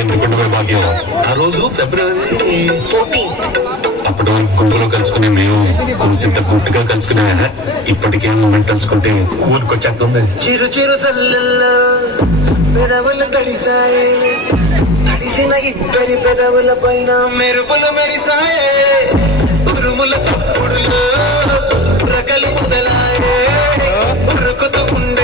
ఎందుకుంటే భాగ్యం ఆ రోజు ఫిబ్రవరి 14 అప్పటి వరకు గుండెలో కలుసుకునే మేము కొంచెంత గుట్టుగా కలుసుకునే ఇప్పటికే మూమెంట్ తలుచుకుంటే ఊరికొచ్చేస్తుంది. చిరు చిరు చల్లల్లో పెదవులు తడిసాయే, తడిసిన ఇద్దరి పెదవుల పైన మెరుపులు మెరిసాయే, ఉరుముల చప్పుడులో రకలు మొదలాయే, ఉరుకుతూ ఉండే